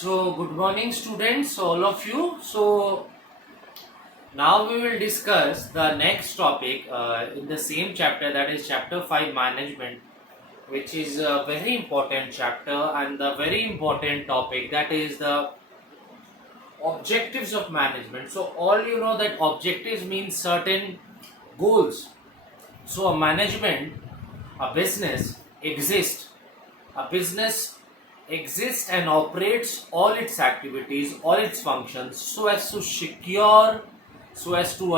So, good morning, students, all of you. So, now we will discuss the next topic in the same chapter, that is chapter 5 management, which is a very important chapter and the very important topic, that is the objectives of management. So, all you know that objectives mean certain goals. So, a business exists. A business exists and operates all its activities, all its functions so as to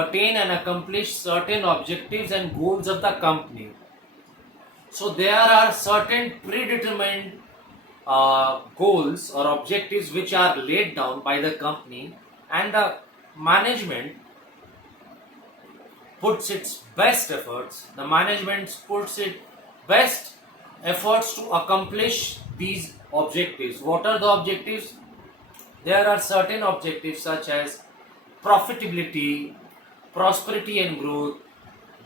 attain and accomplish certain objectives and goals of the company. So there are certain predetermined goals or objectives which are laid down by the company, and the management puts its best efforts. The management puts its best efforts to accomplish these objectives. What are the objectives? There are certain objectives such as profitability, prosperity and growth,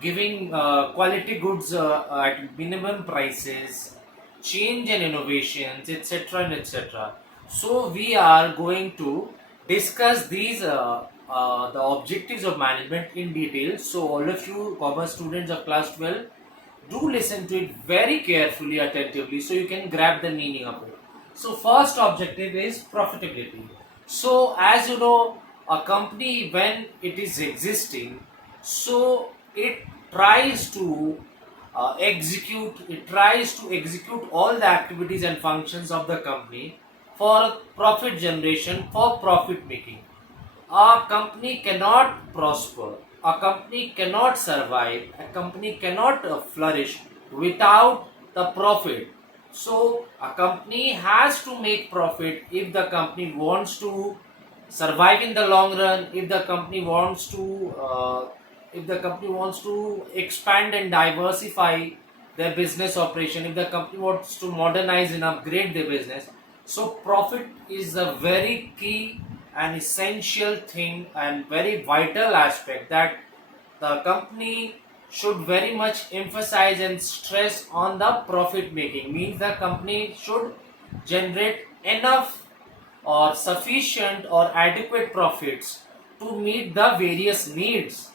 giving quality goods at minimum prices, change and innovations, etc. and etc. So we are going to discuss these the objectives of management in detail. So all of you commerce students of class 12, do listen to it very carefully, attentively, so you can grab the meaning of it. So first objective is profitability. So as you know, a company when it is existing, so it tries to execute all the activities and functions of the company for profit generation, for profit making. A company cannot prosper, a company cannot survive, a company cannot flourish without the profit. So, a company has to make profit if the company wants to survive in the long run, if the company wants to expand and diversify their business operation, if the company wants to modernize and upgrade their business. So profit is a very key and essential thing and very vital aspect that the company should very much emphasize and stress on. The profit making means the company should generate enough or sufficient or adequate profits to meet the various needs,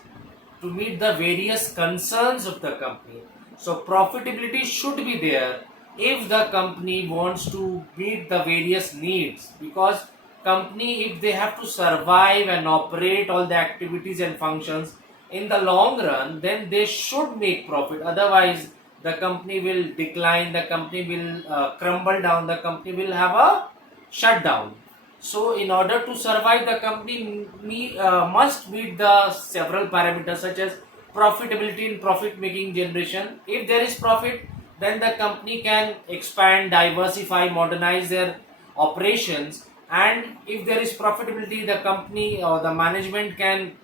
to meet the various concerns of the company. So profitability should be there if the company wants to meet the various needs, because company, if they have to survive and operate all the activities and functions in the long run, then they should make profit. Otherwise the company will decline, the company will crumble down, the company will have a shutdown. So in order to survive, the company must meet the several parameters such as profitability and profit making generation. If there is profit, then the company can expand, diversify, modernize their operations. And if there is profitability, the company or the management can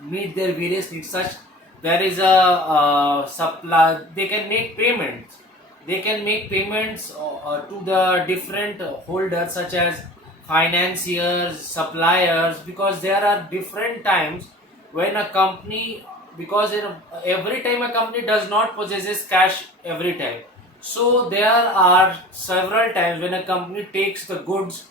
meet their various needs. Such there is a supply, they can make payments. They can make payments to the different holders such as financiers, suppliers, because there are different times when a company, because every time a company does not possesses cash every time. So there are several times when a company takes the goods,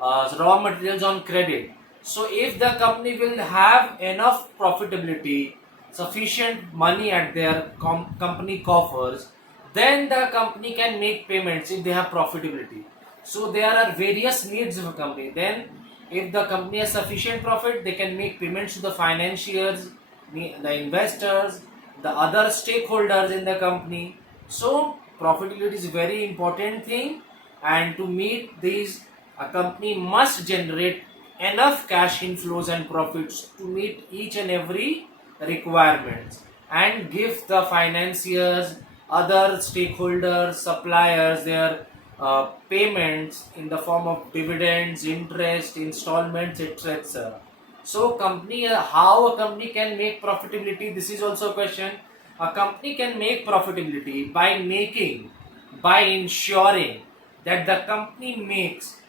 raw materials on credit. So if the company will have enough profitability, sufficient money at their company coffers, then the company can make payments if they have profitability. So there are various needs of a company. Then if the company has sufficient profit, they can make payments to the financiers, the investors, the other stakeholders in the company. So profitability is a very important thing, and to meet these, a company must generate enough cash inflows and profits to meet each and every requirements and give the financiers, other stakeholders, suppliers their payments in the form of dividends, interest, installments, etc. So company, how a company can make profitability, this is also a question. A company can make profitability by ensuring that the company makes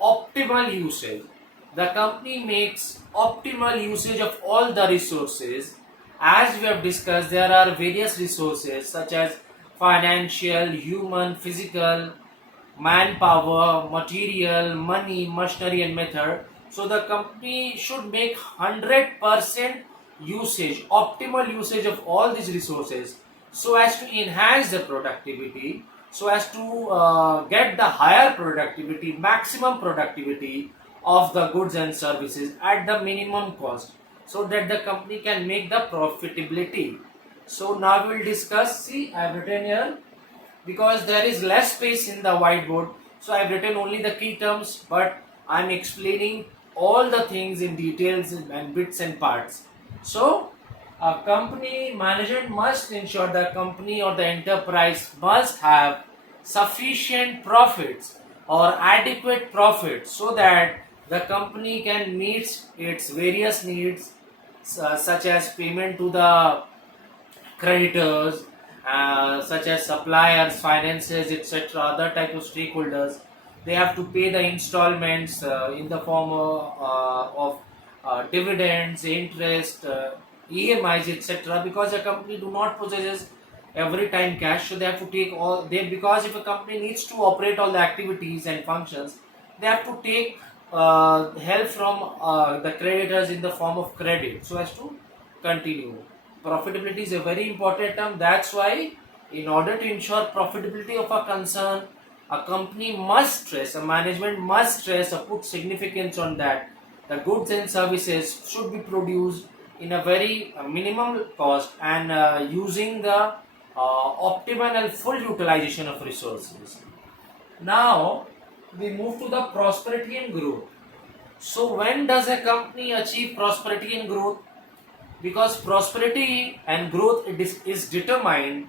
optimal usage. The company makes optimal usage of all the resources. As we have discussed, there are various resources such as financial, human, physical, manpower, material, money, machinery, and method. So the company should make 100% usage, optimal usage of all these resources, so as to enhance the productivity, so as to get the higher productivity, maximum productivity of the goods and services at the minimum cost, so that the company can make the profitability. So now we will discuss. See, I have written here, because there is less space in the whiteboard, so I've written only the key terms, but I'm explaining all the things in details and bits and parts. So a company management must ensure the company or the enterprise must have sufficient profits or adequate profits, so that the company can meet its various needs, such as payment to the creditors, such as suppliers, finances, etc., other type of stakeholders. They have to pay the installments in the form of dividends, interest, EMIs, etc., because a company do not possesses every time cash, so they have to take all they, because if a company needs to operate all the activities and functions, they have to take help from the creditors in the form of credit, so as to continue. Profitability is a very important term. That's why, in order to ensure profitability of a concern, a company must stress, a management must stress or put significance on that. The goods and services should be produced in a very minimum cost, and using the optimal and full utilization of resources. Now we move to the prosperity and growth. So when does a company achieve prosperity and growth? Because prosperity and growth is determined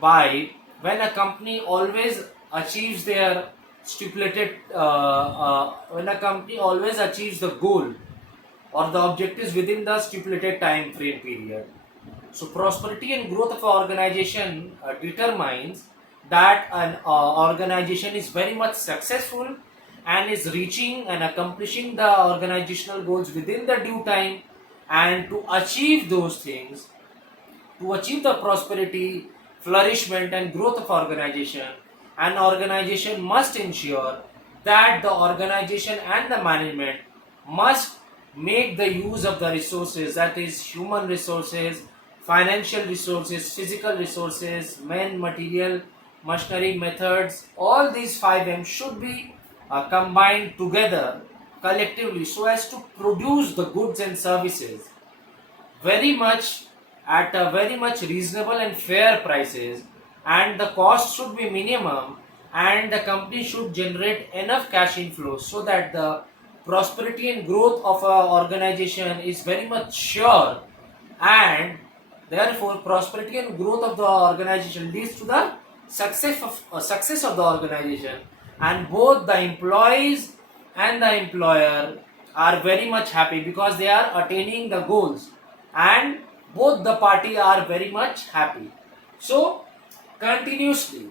by when a company always achieves their stipulated when a company always achieves the goal or the objectives within the stipulated time frame period. So prosperity and growth of an organization determines that an organization is very much successful and is reaching and accomplishing the organizational goals within the due time. And to achieve those things, to achieve the prosperity, flourishment, and growth of organization, an organization must ensure that the organization and the management must make the use of the resources, that is human resources, financial resources, physical resources, men, material, machinery, methods. All these 5 M should be combined together collectively, so as to produce the goods and services very much at a very much reasonable and fair prices, and the cost should be minimum, and the company should generate enough cash inflows, so that the prosperity and growth of a organization is very much sure, and therefore prosperity and growth of the organization leads to the success of the organization, and both the employees and the employer are very much happy, because they are attaining the goals, and both the party are very much happy. So continuously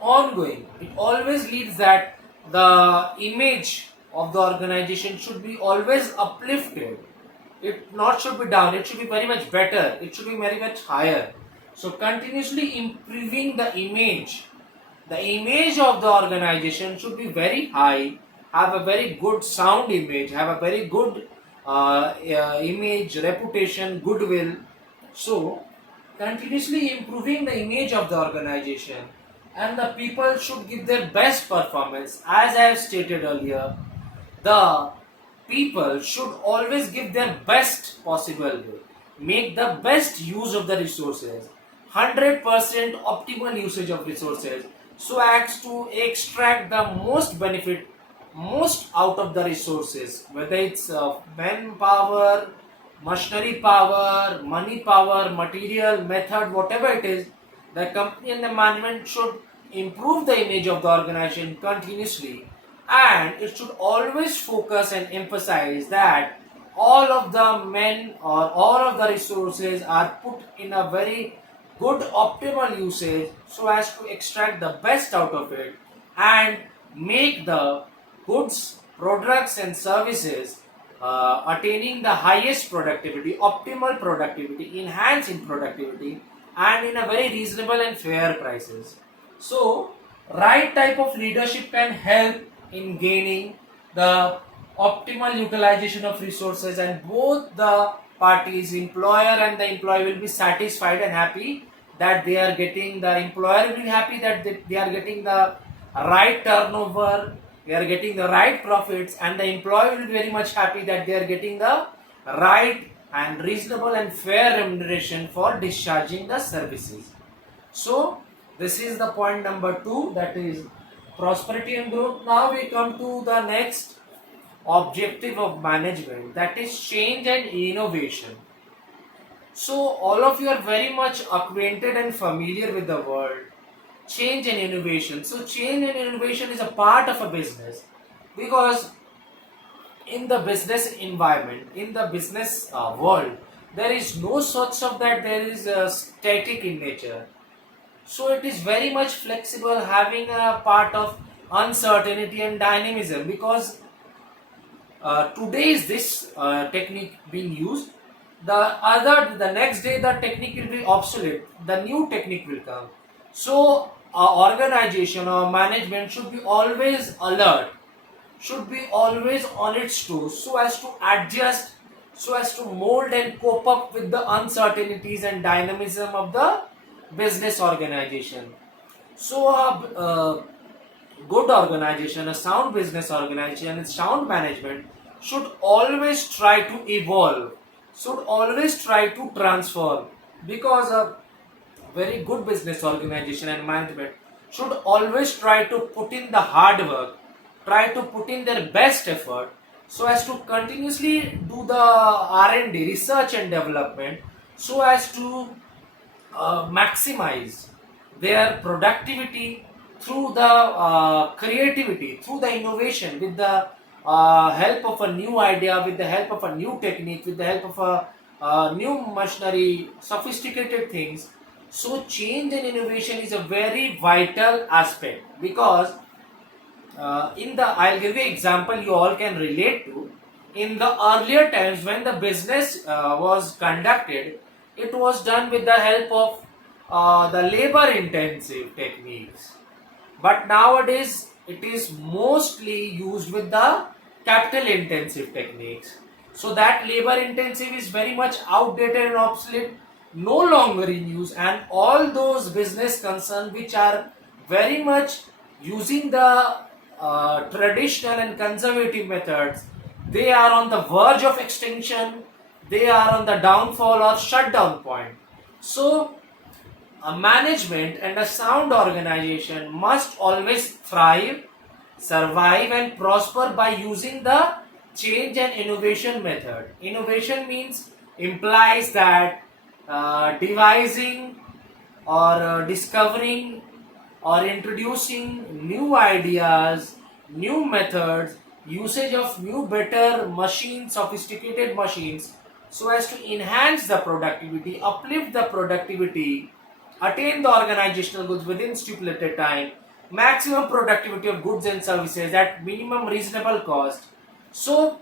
ongoing, it always leads that the image of the organization should be always uplifted. It not should be down, it should be very much better, it should be very much higher. So continuously improving the image of the organization should be very high, have a very good sound image, have a very good image, reputation, goodwill. So continuously improving the image of the organization, and the people should give their best performance. As I have stated earlier, the people should always give their best possible way, make the best use of the resources, 100% optimal usage of resources, so as to extract the most benefit, most out of the resources, whether it's manpower, machinery power, money power, material, method, whatever it is. The company and the management should improve the image of the organization continuously, and it should always focus and emphasize that all of the men or all of the resources are put in a very good optimal usage, so as to extract the best out of it and make the goods, products, and services attaining the highest productivity, optimal productivity, enhance in productivity, and in a very reasonable and fair prices. So Right type of leadership can help in gaining the optimal utilization of resources, and both the parties, employer and the employee, will be satisfied and happy that they are getting, the employer will be happy that they are getting the right turnover, they are getting the right profits, and the employee will be very much happy that they are getting the right and reasonable and fair remuneration for discharging the services. So this is the point number 2, that is prosperity and growth. Now we come to the next objective of management, that is change and innovation. So all of you are very much acquainted and familiar with the word change and innovation. So change and innovation is a part of a business, because in the business environment, in the business world, there is no such of that there is static in nature. So it is very much flexible, having a part of uncertainty and dynamism, because today is this technique being used, the next day the technique will be obsolete, the new technique will come. So organization or management should be always alert, should be always on its toes, so as to adjust, so as to mold and cope up with the uncertainties and dynamism of the business organization. So a good organization, a sound business organization, and sound management should always try to evolve, should always try to transform, because a very good business organization and management should always try to put in the hard work, try to put in their best effort, so as to continuously do the R&D, research and development, so as to maximize their productivity through the creativity, through the innovation, with the help of a new idea, with the help of a new technique, with the help of a new machinery, sophisticated things. So change and innovation is a very vital aspect, because in the, I'll give you example you all can relate to. In the earlier times when the business was conducted, it was done with the help of the labor intensive techniques, but nowadays it is mostly used with the capital intensive techniques. So that labor intensive is very much outdated and obsolete, no longer in use, and all those business concerns which are very much using the traditional and conservative methods, they are on the verge of extinction, they are on the downfall or shutdown point. So a management and a sound organization must always thrive, survive and prosper by using the change and innovation method. Innovation means, implies that devising or discovering or introducing new ideas, new methods, usage of new better machines, sophisticated machines, so as to enhance the productivity, uplift the productivity, attain the organizational goals within stipulated time, maximum productivity of goods and services at minimum reasonable cost. So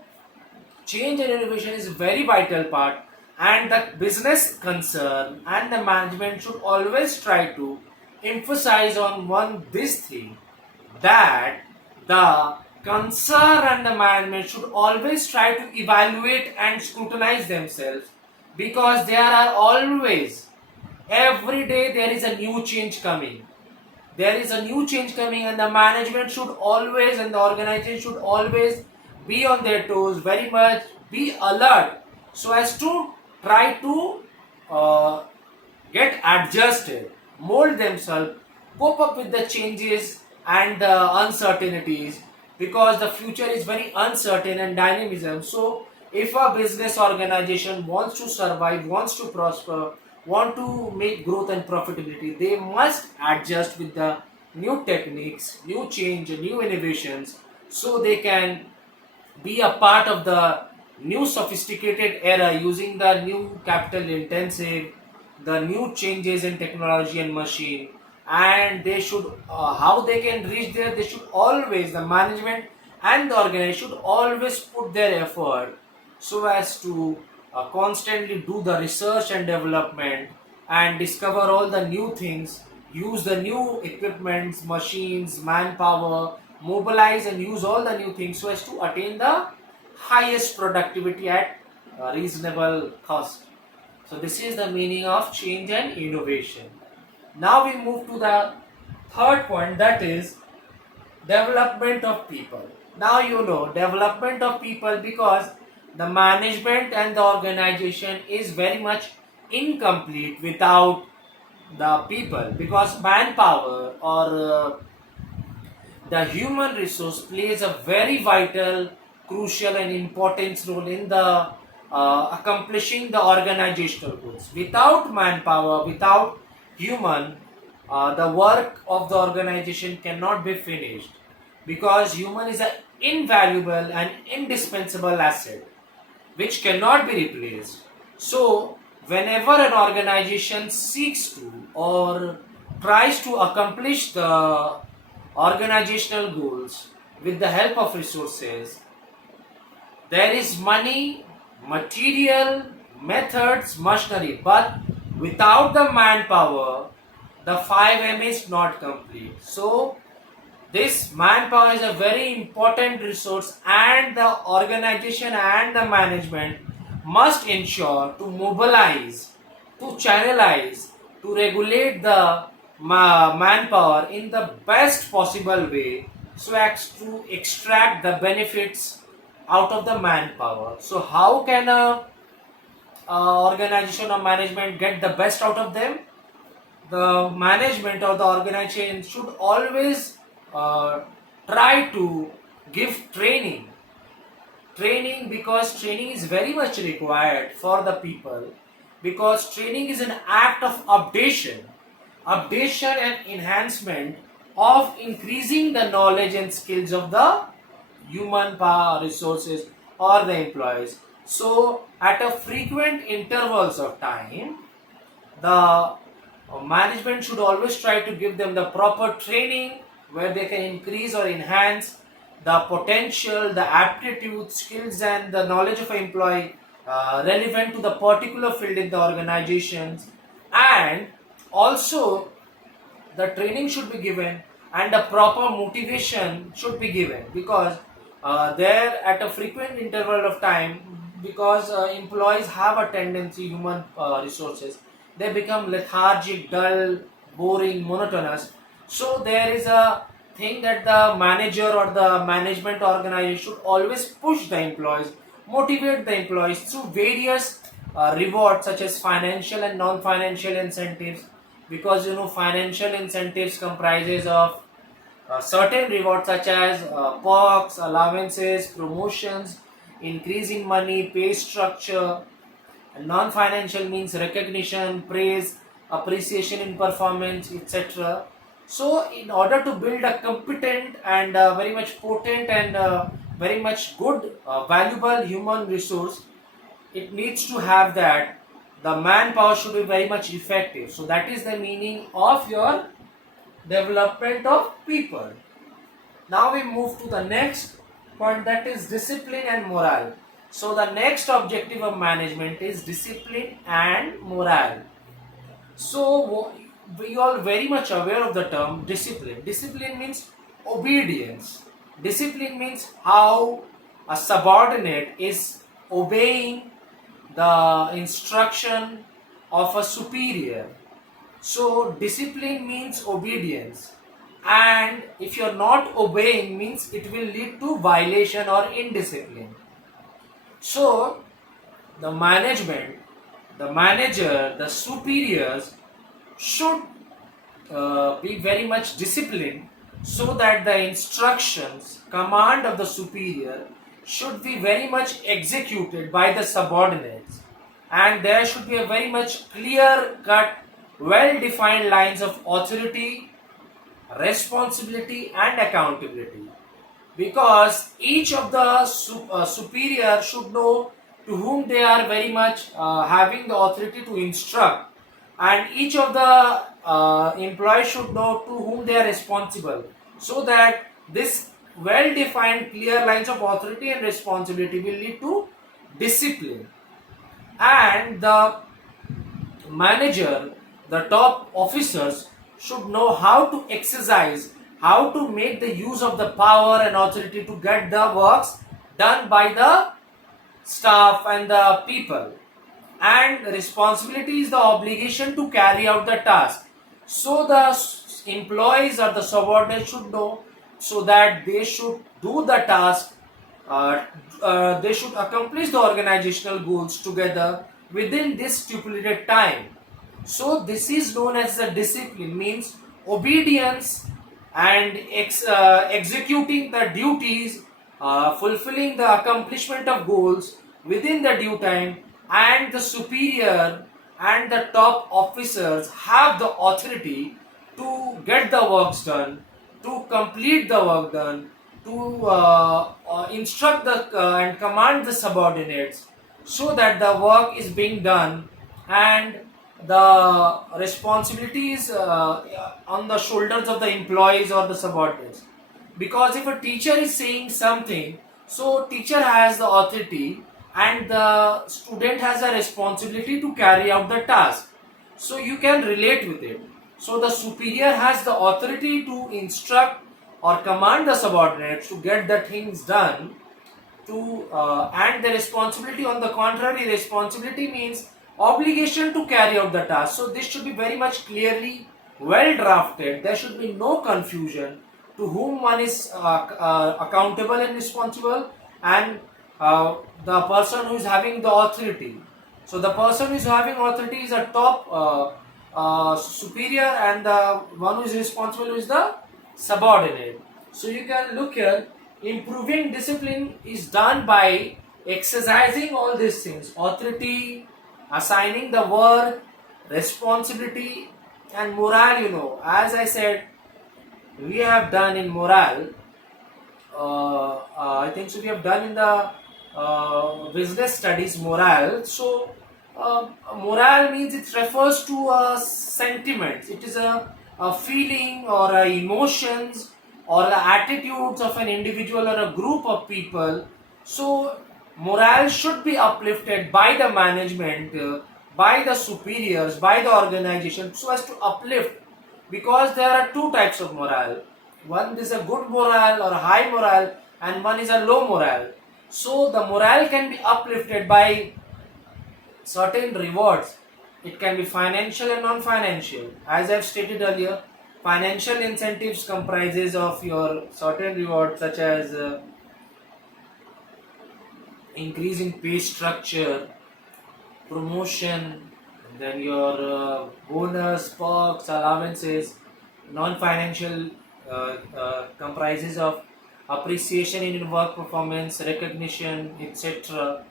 change and innovation is a very vital part, and the business concern and the management should always try to emphasize on one this thing, that the concern and the management should always try to evaluate and scrutinize themselves, because there are always, every day there is a new change coming, there is a new change coming, and the management should always, and the organization should always be on their toes, very much be alert, so as to try to uh, get adjusted, mold themselves, cope up with the changes and the uncertainties, because the future is very uncertain and dynamism. So if a business organization wants to survive, wants to prosper, want to make growth and profitability, they must adjust with the new techniques, new change, new innovations, so they can be a part of the new sophisticated era, using the new capital intensive, the new changes in technology and machine. And they should how they can reach there, they should always, the management and the organization should always put their effort, so as to constantly do the research and development and discover all the new things, use the new equipments, machines, manpower, mobilize and use all the new things so as to attain the highest productivity at a reasonable cost. So this is the meaning of change and innovation. Now we move to the third point, that is development of people. Now you know development of people because the management and the organization is very much incomplete without the people, because manpower or the human resource plays a very vital, crucial and important role in the accomplishing the organizational goals. Without manpower, without human, the work of the organization cannot be finished, because human is an invaluable and indispensable asset which cannot be replaced. So, whenever an organization seeks to or tries to accomplish the organizational goals with the help of resources, there is money, material, methods, machinery, but without the manpower, the 5M is not complete. So, this manpower is a very important resource, and the organization and the management must ensure to mobilize, to channelize, to regulate the manpower in the best possible way so as to extract the benefits out of the manpower. So how can a organization or management get the best out of them? The management or the organization should always try to give training, because training is very much required for the people, because training is an act of updation and enhancement of increasing the knowledge and skills of the human power resources or the employees. So at a frequent intervals of time, the management should always try to give them the proper training where they can increase or enhance the potential, the aptitude, skills and the knowledge of an employee relevant to the particular field in the organizations. And also the training should be given and the proper motivation should be given, because there at a frequent interval of time, because employees have a tendency, human resources, they become lethargic, dull, boring, monotonous. So there is a thing that the manager or the management organization should always push the employees, motivate the employees through various rewards such as financial and non-financial incentives, because you know financial incentives comprises of certain rewards such as perks, allowances, promotions, increase in money, pay structure. And non-financial means recognition, praise, appreciation in performance, etc. So, in order to build a competent and very much potent and very much good, valuable human resource, it needs to have that the manpower should be very much effective. So, that is the meaning of your development of people. Now we move to the next point, that is discipline and morale. So the next objective of management is discipline and morale. So we all very much aware of the term discipline. Discipline means obedience. Discipline means how a subordinate is obeying the instruction of a superior. So discipline means obedience, and if you're not obeying means it will lead to violation or indiscipline. So the management, the manager, the superiors should be very much disciplined so that the instructions, command of the superior should be very much executed by the subordinates, and there should be a very much clear cut, well defined lines of authority, responsibility and accountability, because each of the superior should know to whom they are very much having the authority to instruct, and each of the employees should know to whom they are responsible, so that this well defined clear lines of authority and responsibility will lead to discipline. And the manager, the top officers should know how to exercise, how to make the use of the power and authority to get the works done by the staff and the people. And responsibility is the obligation to carry out the task. So the employees or the subordinates should know, so that they should do the task, uh, they should accomplish the organizational goals together within this stipulated time. So this is known as the discipline, means obedience and executing the duties, fulfilling the accomplishment of goals within the due time, and the superior and the top officers have the authority to get the works done, to complete the work done, to instruct the and command the subordinates, so that the work is being done, and the responsibilities on the shoulders of the employees or the subordinates. Because if a teacher is saying something, so teacher has the authority and the student has a responsibility to carry out the task, so you can relate with it. So the superior has the authority to instruct or command the subordinates to get the things done, to and the responsibility, on the contrary, responsibility means obligation to carry out the task. So this should be very much clearly well drafted. There should be no confusion to whom one is accountable and responsible, and the person who is having the authority. So the person who is having authority is a top superior, and the one who is responsible is the subordinate. So you can look here, improving discipline is done by exercising all these things: authority, assigning the work, responsibility, and morale. As I said, we have done in morale. I think so. We have done in the business studies morale. So morale means it refers to a sentiment. It is a feeling or a emotions or the attitudes of an individual or a group of people. So morale should be uplifted by the management, by the superiors, by the organization, so as to uplift. Because there are two types of morale: one is a good morale or high morale, and one is a low morale. So the morale can be uplifted by certain rewards. It can be financial and non-financial. As I've stated earlier, financial incentives comprises of your certain rewards, such as increase in pay structure, promotion, then your bonus, perks, allowances. Non-financial comprises of appreciation in work performance, recognition, etc.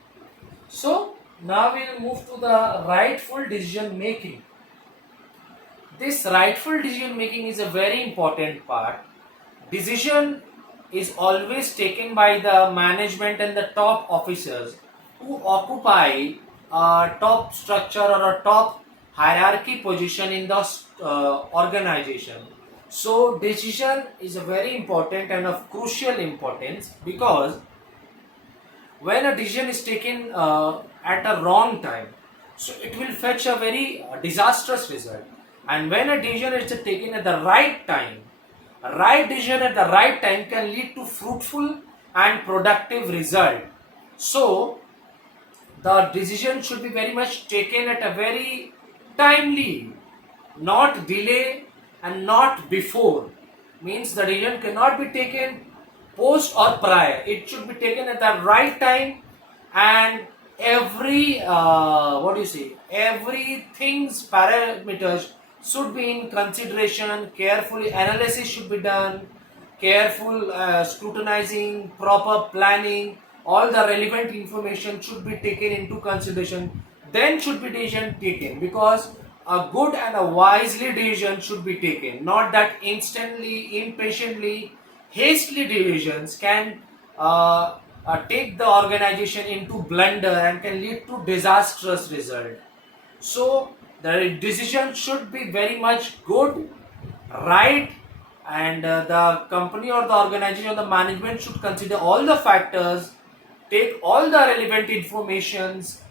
So now we'll move to the rightful decision making. This rightful decision making is a very important part. Decision is always taken by the management and the top officers who occupy a top structure or a top hierarchy position in the organization. So decision is a very important and of crucial importance, because when a decision is taken at a wrong time, so it will fetch a very disastrous result. And when a decision is taken at the right time, a right decision at the right time can lead to fruitful and productive result. So the decision should be very much taken at a very timely, not delay and not before. Means the decision cannot be taken post or prior. It should be taken at the right time, and every everything's parameters should be in consideration. Carefully analysis should be done, careful scrutinizing, proper planning, all the relevant information should be taken into consideration, then should be decision taken. Because a good and a wisely decision should be taken, not that instantly, impatiently, hastily decisions can take the organization into blunder and can lead to disastrous result. So the decision should be very much good, right, and the company or the organization or the management should consider all the factors, take all the relevant informations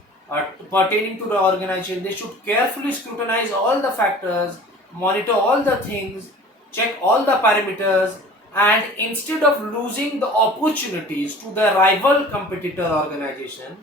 pertaining to the organization. They should carefully scrutinize all the factors monitor all the things, check all the parameters, and instead of losing the opportunities to the rival competitor organization,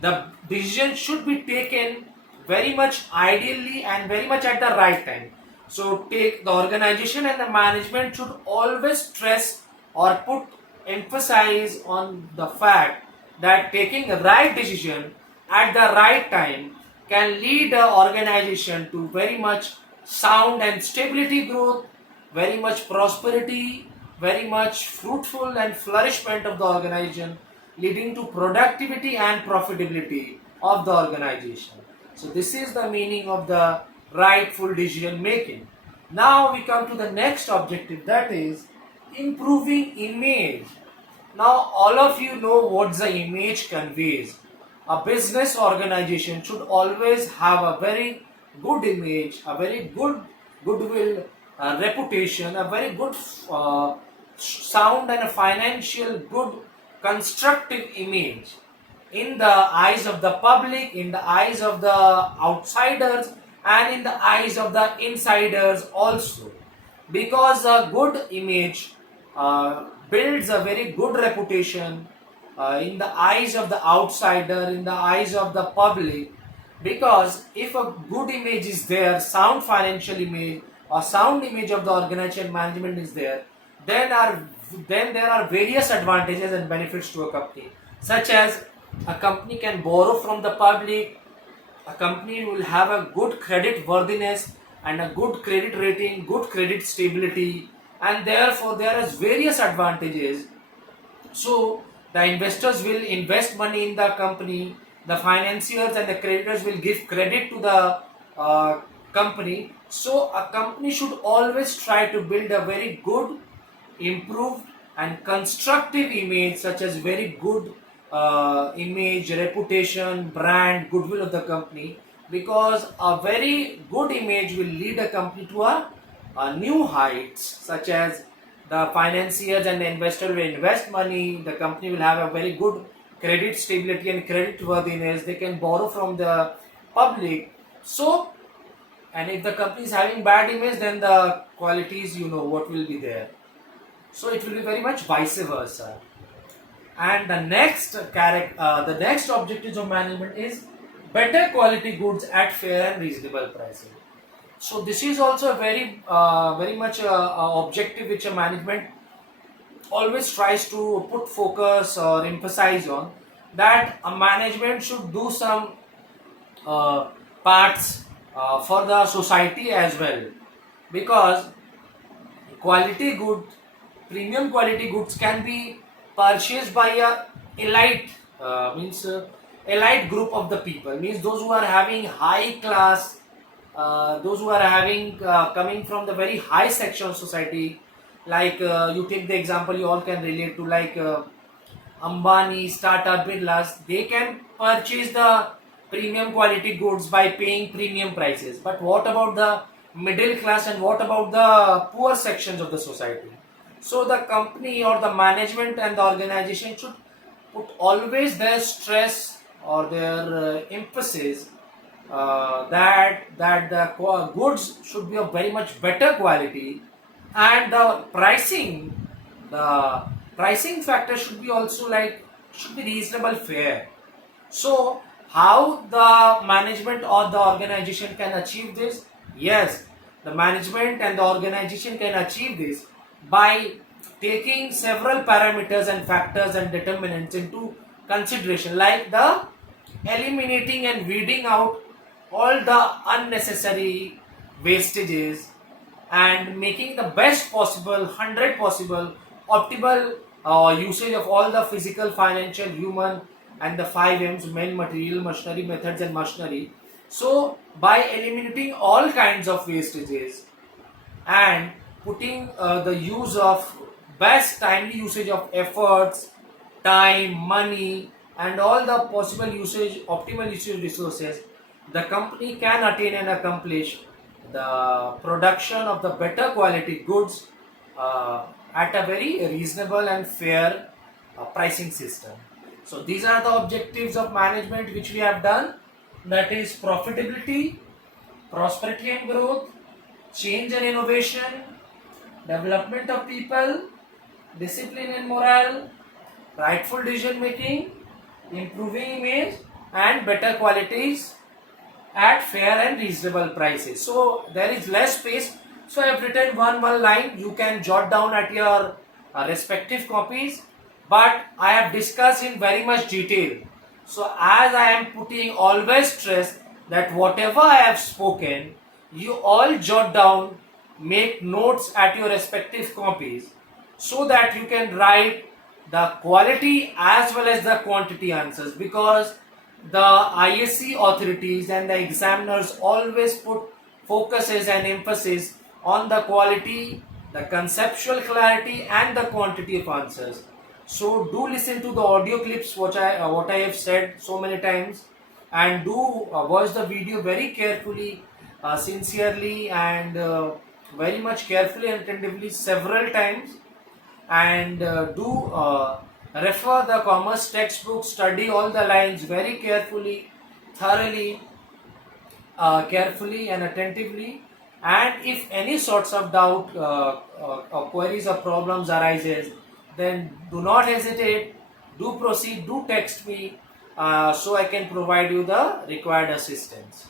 the decision should be taken very much ideally and very much at the right time. So take the organization and the management should always stress or put emphasis on the fact that taking the right decision at the right time can lead the organization to very much sound and stability growth, very much prosperity, very much fruitful and flourishment of the organization, leading to productivity and profitability of the organization. So this is the meaning of the rightful decision making. Now we come to the next objective, that is improving image. Now all of you know what the image conveys. A business organization should always have a very good image, a very good goodwill, reputation, a very good sound and a financial good constructive image in the eyes of the public, in the eyes of the outsiders, and in the eyes of the insiders also. Because a good image builds a very good reputation in the eyes of the outsider, in the eyes of the public. Because if a good image is there, sound financial image or sound image of the organization management is there, then are then there are various advantages and benefits to a company, such as a company can borrow from the public, a company will have a good credit worthiness and a good credit rating, good credit stability, and therefore there is various advantages. So the investors will invest money in the company, the financiers and the creditors will give credit to the company. So a company should always try to build a very good, improved and constructive image, such as very good image, reputation, brand, goodwill of the company, because a very good image will lead a company to a new heights, such as the financiers and the investor will invest money, the company will have a very good credit stability and credit worthiness, they can borrow from the public. So, and if the company is having bad image, then the qualities, you know what will be there. So it will be very much vice versa. And the next objectives of management is better quality goods at fair and reasonable pricing. So this is also a very much objective which a management always tries to put focus or emphasize on, that a management should do some uh, parts for the society as well, because quality good, premium quality goods can be purchased by a elite, means elite group of the people, means those who are having high class, those who are having coming from the very high section of society. Like you take the example you all can relate to, like Ambani, Tata, Birlas, they can purchase the premium quality goods by paying premium prices. But what about the middle class and what about the poor sections of the society? So the company or the management and the organization should put always their stress or their emphasis that the goods should be of very much better quality, and the pricing factor should be also like should be reasonable, fair. So how the management or the organization can achieve this? Yes, the management and the organization can achieve this by taking several parameters and factors and determinants into consideration, like the eliminating and weeding out all the unnecessary wastages and making the best possible 100 possible optimal usage of all the physical, financial, human and the 5 M's: men, material, machinery, methods and machinery. So by eliminating all kinds of wastages and putting the use of best timely usage of efforts, time, money, and all the possible usage, optimal usage resources, the company can attain and accomplish the production of the better quality goods at a very reasonable and fair pricing system. So these are the objectives of management which we have done, that is profitability, prosperity and growth, change and innovation, development of people, discipline and morale, rightful decision making, improving image, and better qualities at fair and reasonable prices. So there is less space. So I have written one line. You can jot down at your respective copies, but I have discussed in very much detail. So as I am putting always stress that whatever I have spoken, you all jot down, make notes at your respective copies, so that you can write the quality as well as the quantity answers, because the ISC authorities and the examiners always put focuses and emphasis on the quality, the conceptual clarity, and the quantity of answers. So do listen to the audio clips what I have said so many times, and do watch the video very carefully, sincerely, and very much carefully and attentively several times, and do refer the commerce textbook, study all the lines very carefully, thoroughly, carefully and attentively. And if any sorts of doubt or queries or problems arises, then do not hesitate, do proceed, do text me, so I can provide you the required assistance.